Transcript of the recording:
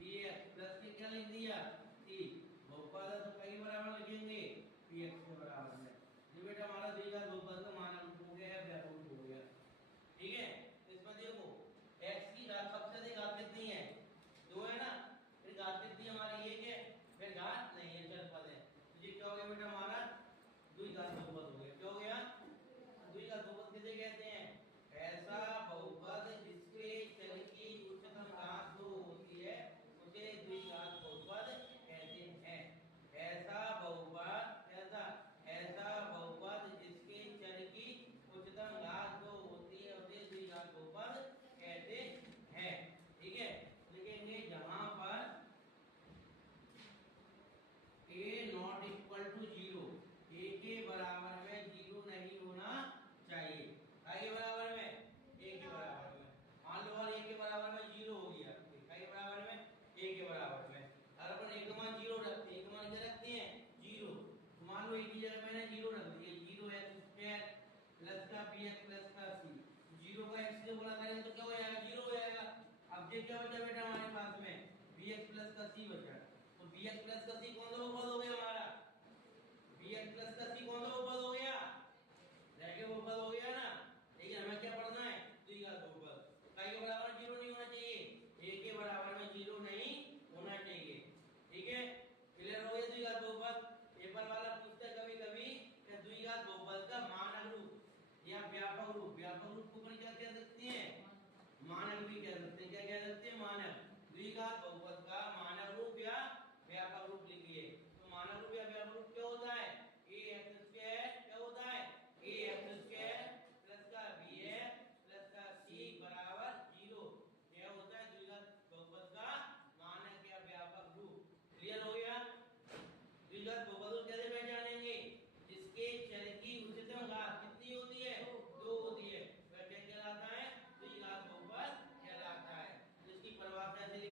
px plus के क्या लिख दिया c, बहुपद है तो कई बराबर लिखेंगे px के बराबर है। ये बेटा हमारा द्विघात बहुपद का मान हो गया है, व्यापक हो गया। ठीक है, इसमें देखो x की घात सबसे अधिक घात कितनी है, 2 है ना, फिर घात कितनी हमारी 1 है, फिर घात नहीं है, चल पद है। तो ये क्या हो गया बेटा हमारा द्विघात बहुपद हो गया। क्या हो गया, द्विघात बहुपद किसे कहते हैं, ऐसा बहुपद जिसके चर की उच्चतम घात 2 होती है उसे द्विघात बहुपद कहते हैं। ऐसा बहुपद ऐसा बहुपद जिसके चर की उच्चतम घात 2 होती है उसे द्विघात बहुपद कहते हैं। ठीक है, लिखेंगे जहां पर a not equal to 0, a के बराबर में 0 नहीं होना चाहिए। के बराबर में a के बराबर में मान लो और a के बराबर में 0 हो गया, के बराबर में a के बराबर में अगर अपन a का मान 0 रखते हैं, a का मान क्या रखते हैं 0, तो मान लो a की जगह मैंने 0 रख दिया, 0x² प्लस का bx प्लस का c, 0 का x से गुणा करेंगे तो क्या हो जाएगा 0 हो जाएगा। अब ये क्या बचा बेटा हमारे पास में bx प्लस का c बचा, तो bx प्लस का c कौन सा बहुपद हो गया हमारा, bx प्लस का c कौन सा बहुपद हो गया, रैखिक बहुपद हो गया ना। लेकिन हमें क्या पढ़ना है द्विघात बहुपद, के बराबर 0 नहीं होना चाहिए, a के बराबर में 0 नहीं होना चाहिए। ठीक है, क्लियर हो गया द्विघात बहुपद। पेपर वाला पूछता है कभी कभी कि द्विघात बहुपद का मानक रूप या व्यापक रूप, व्यापक रूप को क्या कह सकते हैं मानक भी कह सकते हैं, क्या कह सकते हैं मानक। द्विघात बहुपद